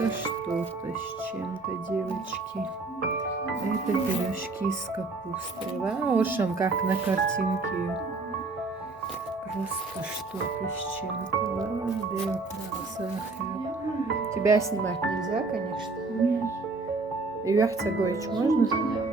Это что-то с чем-то, девочки. Это пирожки с капустой. В общем, как на картинке. Просто что-то с чем-то. Тебя снимать нельзя, конечно. Нет. Юахца Гойч можно?